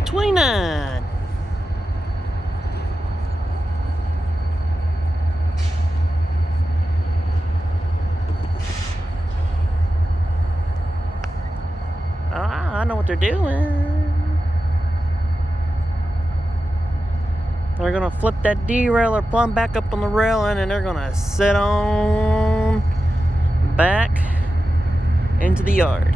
D-29. I know what they're doing. They're gonna flip that derailleur plumb back up on the railing, and they're gonna sit on back into the yard.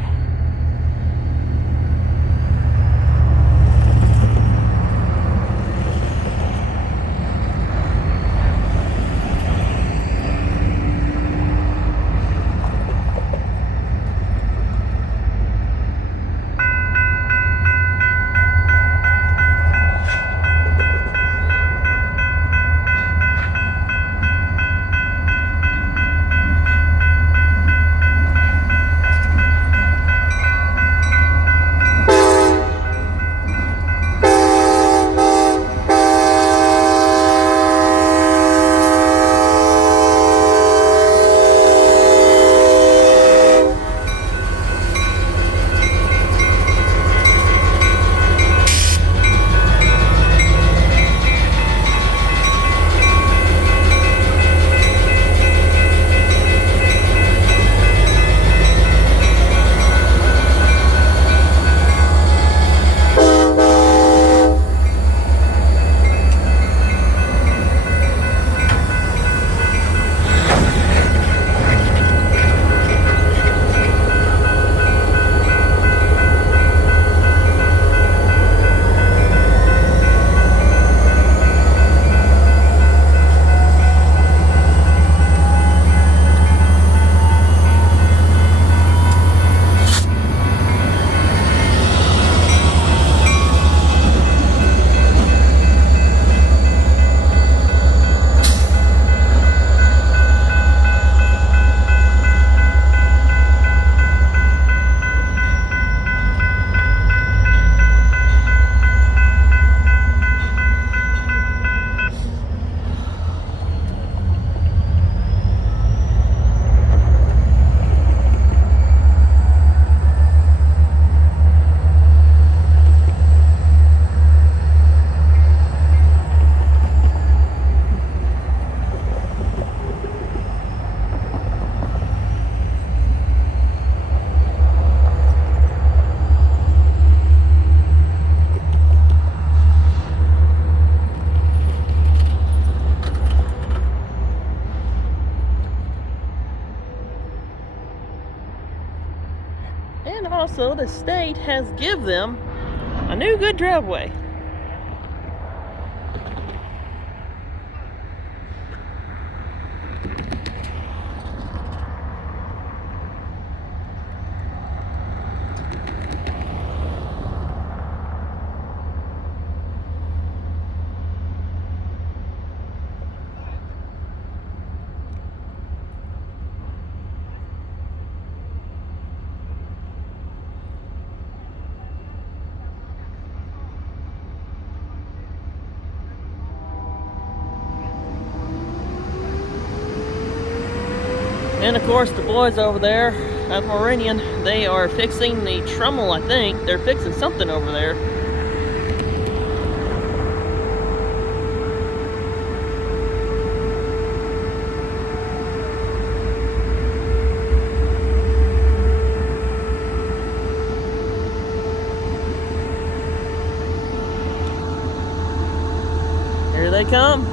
And also, the state has give them a new good driveway. And of course, the boys over there at Meridian, they are fixing the trommel, I think. They're fixing something over there. Here they come.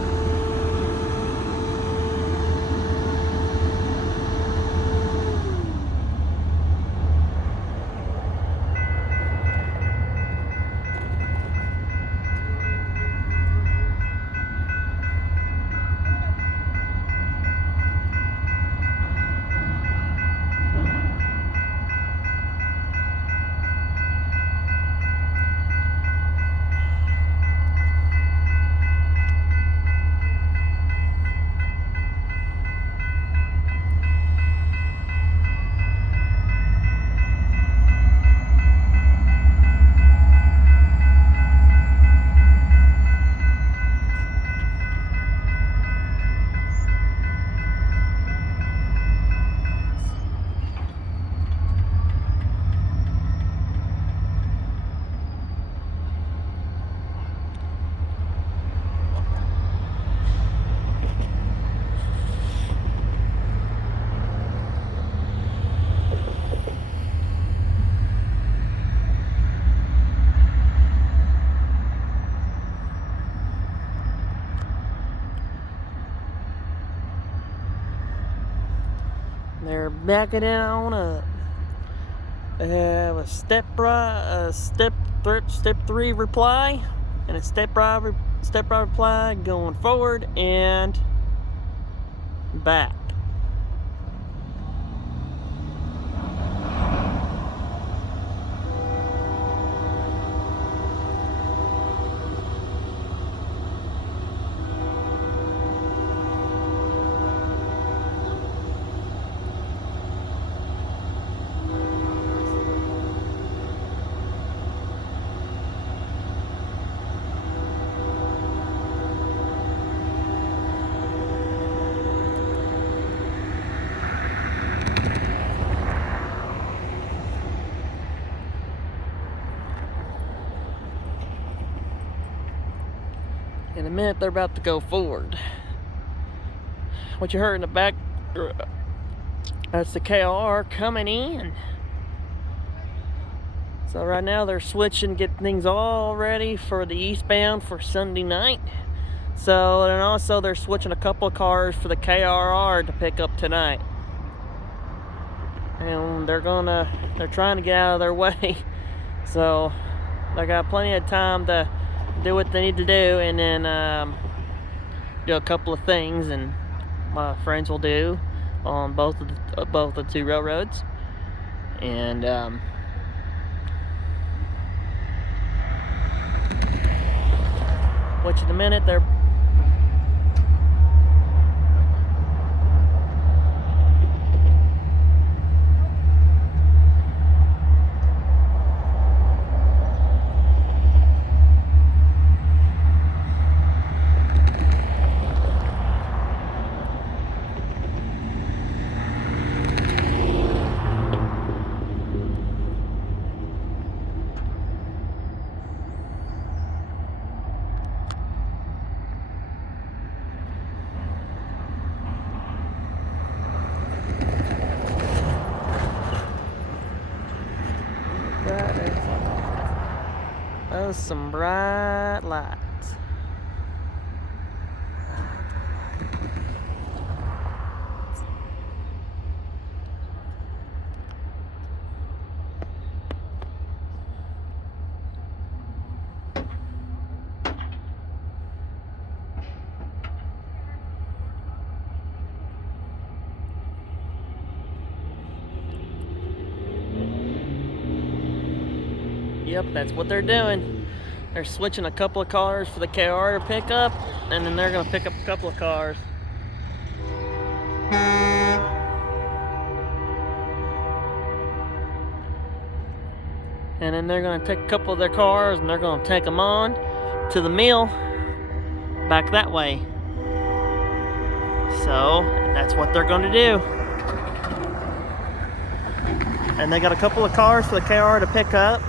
They're backing it on up. They have a step 3 reply and a step right reply going forward and back. In a minute, they're about to go forward. What you heard in the back, that's the KR coming in. So right now they're switching, getting things all ready for the eastbound for Sunday night. So, and also they're switching a couple of cars for the KRR to pick up tonight. And they're trying to get out of their way. So they got plenty of time to do what they need to do, and then do a couple of things, and my friends will do on both the two railroads. And which in a minute they're those some bright lights. Yep, that's what they're doing. They're switching a couple of cars for the KR to pick up, and then they're going to pick up a couple of cars. And then they're going to take a couple of their cars and they're going to take them on to the mill back that way. So that's what they're going to do. And they got a couple of cars for the KR to pick up.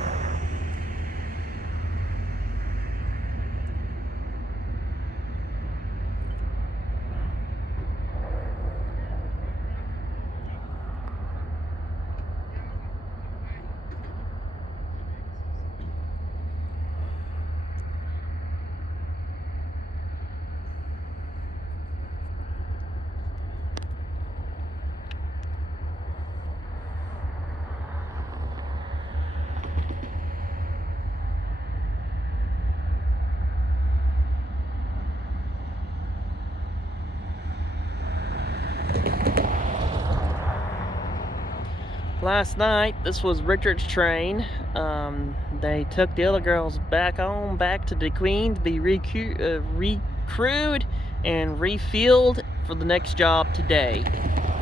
Last night, this was Richard's train. They took the other girls back to DeQueen to be recrewed and refueled for the next job today,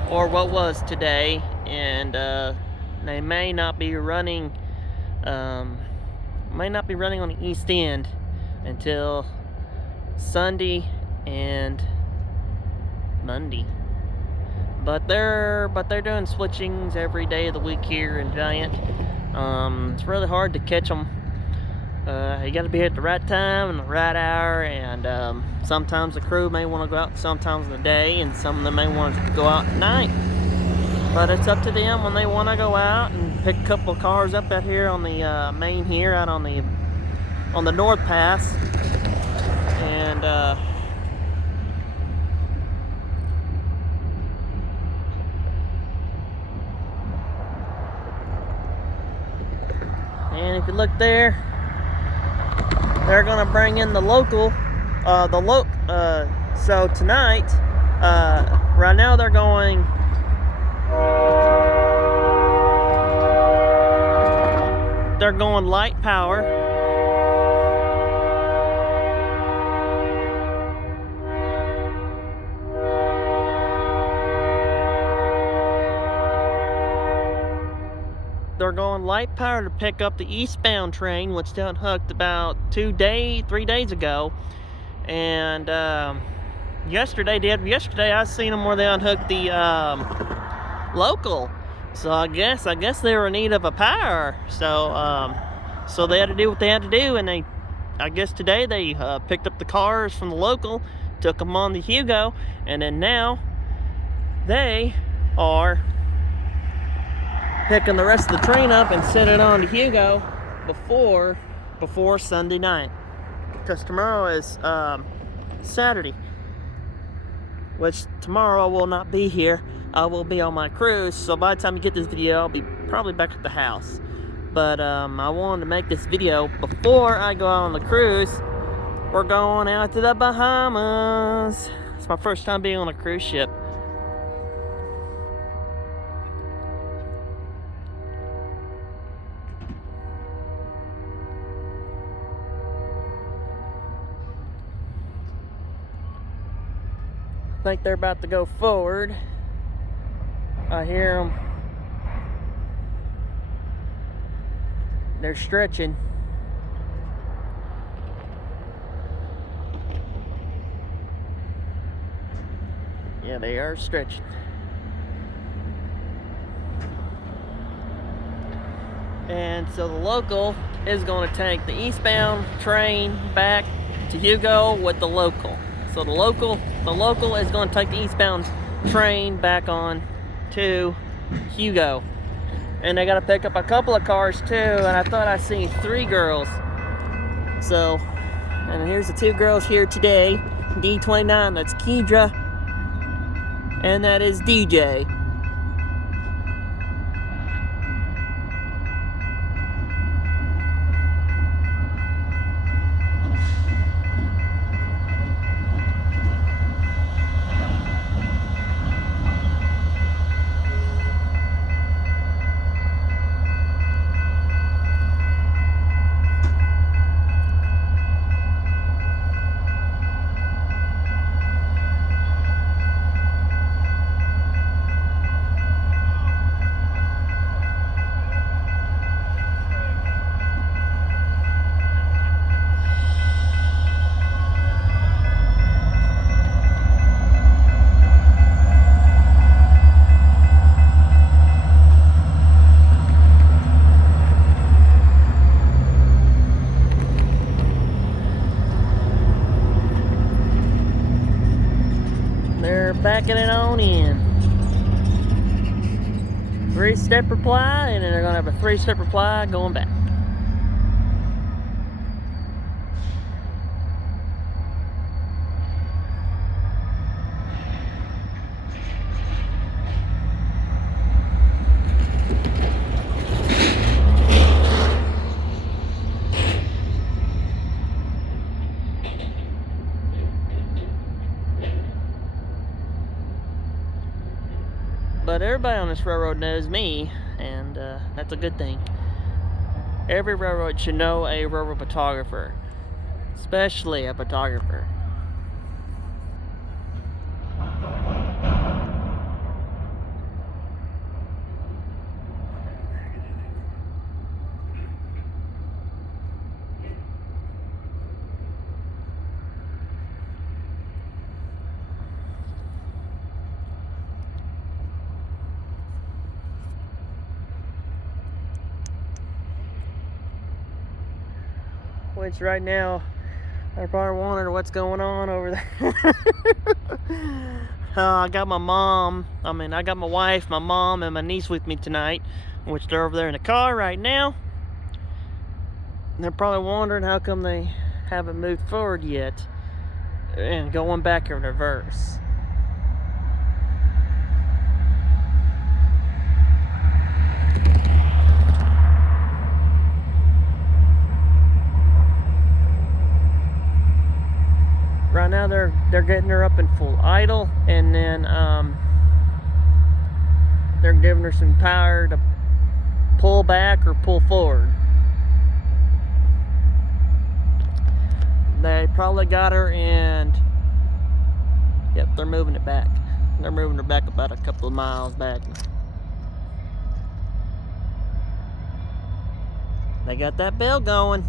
or what was today. And they may not be running on the East End until Sunday and Monday. But they're doing switchings every day of the week here in Valiant. It's really hard to catch them. You got to be here at the right time and the right hour, and sometimes the crew may want to go out sometimes in the day, and some of them may want to go out at night. But it's up to them when they want to go out and pick a couple of cars up out here on the main here, out on the North Pass, and look there. They're gonna bring in the local, so tonight, right now they're going light power. They're going light power to pick up the eastbound train, which they unhooked about 3 days ago. And yesterday I seen them where they unhooked the local. So I guess they were in need of a power. So they had to do what they had to do, and I guess today they picked up the cars from the local, took them on the Hugo, and then now they are picking the rest of the train up and sending it on to Hugo before Sunday night, because tomorrow is Saturday, which tomorrow I will not be here. I will be on my cruise, so by the time you get this video, I'll be probably back at the house. But I wanted to make this video before I go out on the cruise. We're going out to the Bahamas. It's my first time being on a cruise ship. I think they're about to go forward. I hear them. They're stretching. Yeah, they are stretching. And so the local is going to take the eastbound train back to Hugo with the local. So the local is going to take the eastbound train back on to Hugo. And they got to pick up a couple of cars too, and I thought I seen 3 girls. So, and here's the 2 girls here today. D-29, that's Kedra, and that is DJ. Backing it on in. 3-step reply, and then they're gonna have a 3-step reply going back. But everybody on this railroad knows me, and that's a good thing. Every railroad should know a railroad photographer, especially a photographer. Which right now, they're probably wondering what's going on over there. I got my mom, I got my wife, my mom, and my niece with me tonight, which they're over there in the car right now. And they're probably wondering how come they haven't moved forward yet and going back in reverse. right now they're getting her up in full idle, and then they're giving her some power to pull back or pull forward. They probably got her, and yep, they're moving it back. They're moving her back about a couple of miles back. They got that bell going.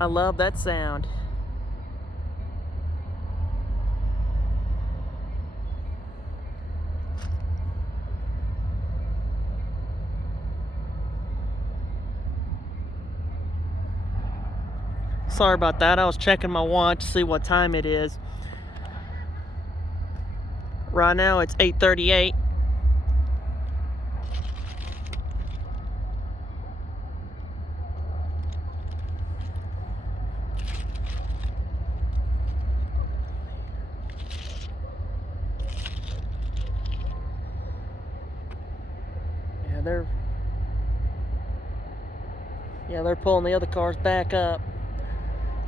I love that sound. Sorry about that. I was checking my watch to see what time it is. Right now it's 8:38. They're pulling the other cars back up.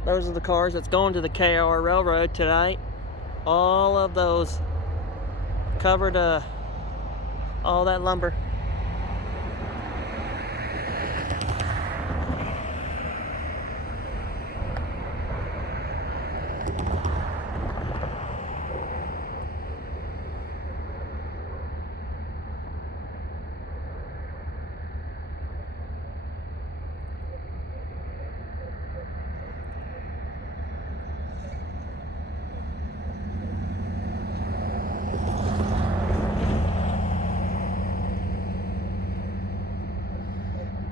Those are the cars that's going to the KR Railroad tonight. All of those covered all that lumber.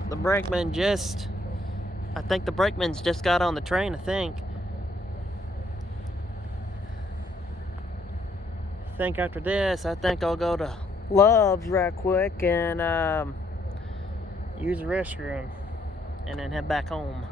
The brakeman I think the brakeman's just got on the train, I think. After this, I think I'll go to Love's right quick and use the restroom and then head back home.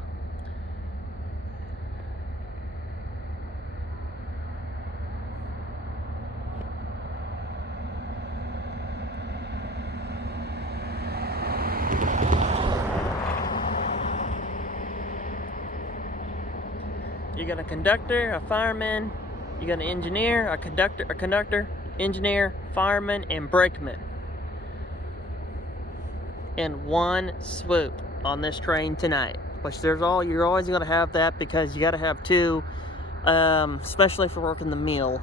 You got a conductor, a fireman, you got an engineer, a conductor, engineer, fireman, and brakeman in one swoop on this train tonight. Which you're always going to have that, because you got to have two, especially for working the meal.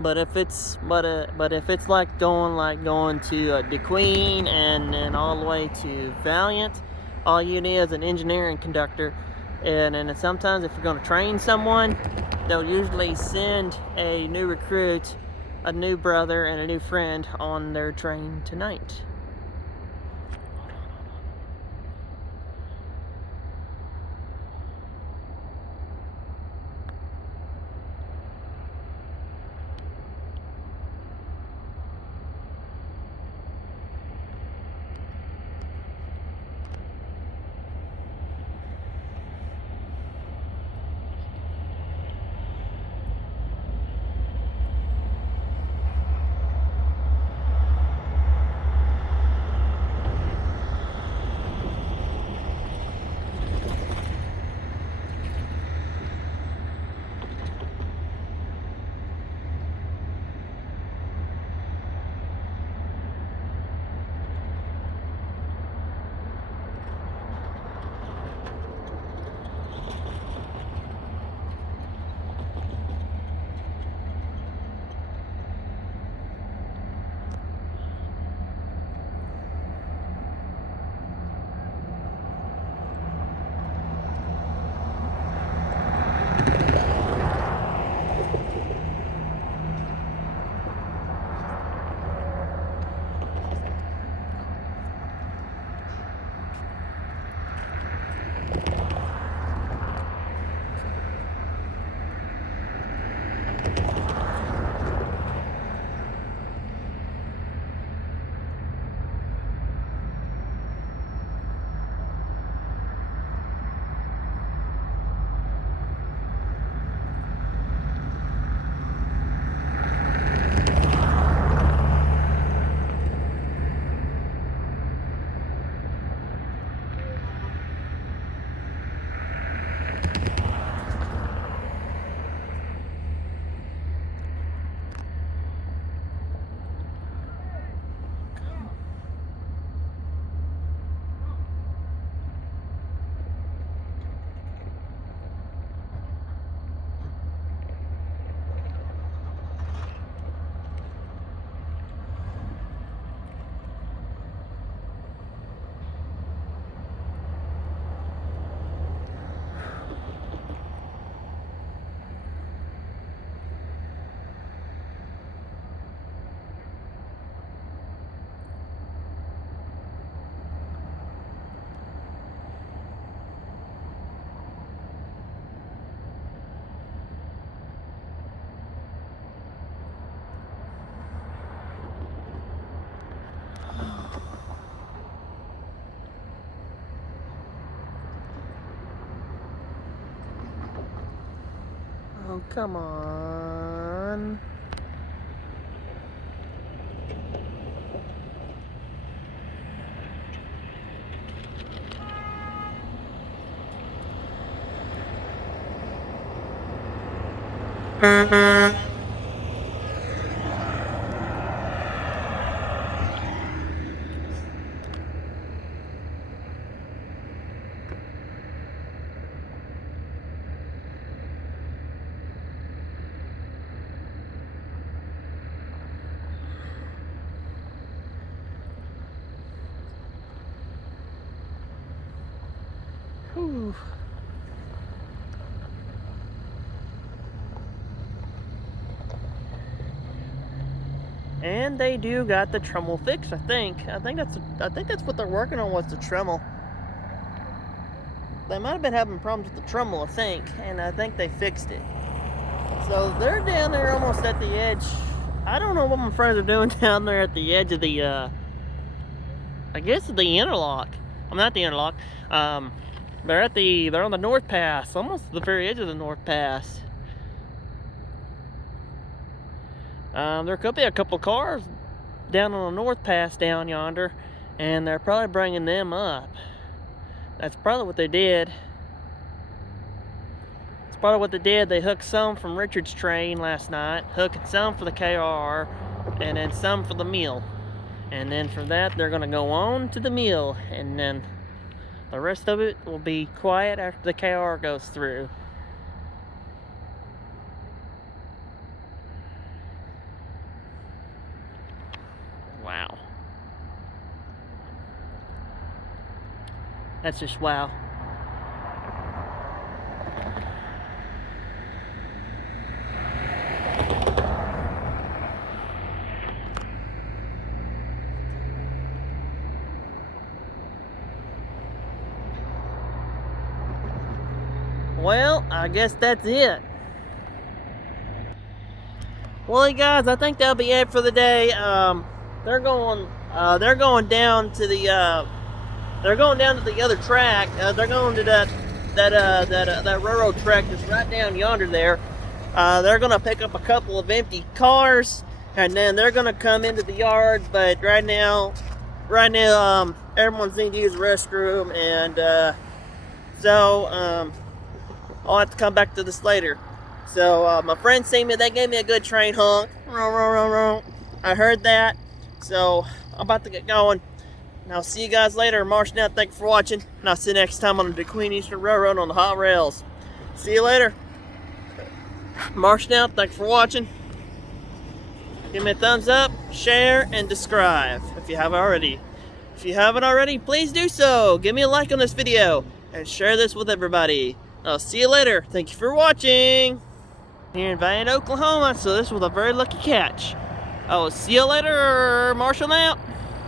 But if it's like going to DeQueen and then all the way to Valiant, all you need is an engineer and conductor. And then sometimes if you're going to train someone, they'll usually send a new recruit, a new brother, and a new friend on their train tonight. Oh, come on. Whew. And they do got the tremel fixed, I think. I think that's what they're working on, was the tremel. They might have been having problems with the tremel, I think, and I think they fixed it. So they're down there almost at the edge. I don't know what my friends are doing down there at the edge of the I guess the interlock. I'm not the interlock. They're on the North Pass, almost the very edge of the North Pass. There could be a couple cars down on the North Pass down yonder, and they're probably bringing them up. That's probably what they did. It's probably what they did. They hooked some from Richard's train last night, hooked some for the KR, and then some for the mill. And then from that, they're going to go on to the mill, and then the rest of it will be quiet after the KR goes through. Wow. That's just wow. Well, I guess that's it. Well, hey guys, I think that'll be it for the day. They're going down to the other track. They're going to that railroad track that's right down yonder there. They're gonna pick up a couple of empty cars, and then they're gonna come into the yard. But right now, everyone's needing to use the restroom, and so I'll have to come back to this later. So my friends seen me. They gave me a good train honk. I heard that. So I'm about to get going. And I'll see you guys later. March now. Thanks for watching. And I'll see you next time on the DeQueen Eastern Railroad on the hot rails. See you later. March now. Thanks for watching. Give me a thumbs up, share, and subscribe if you haven't already. If you haven't already, please do so. Give me a like on this video and share this with everybody. I'll see you later. Thank you for watching. Here in Valiant, Oklahoma, so this was a very lucky catch. I will see you later. Marshall out.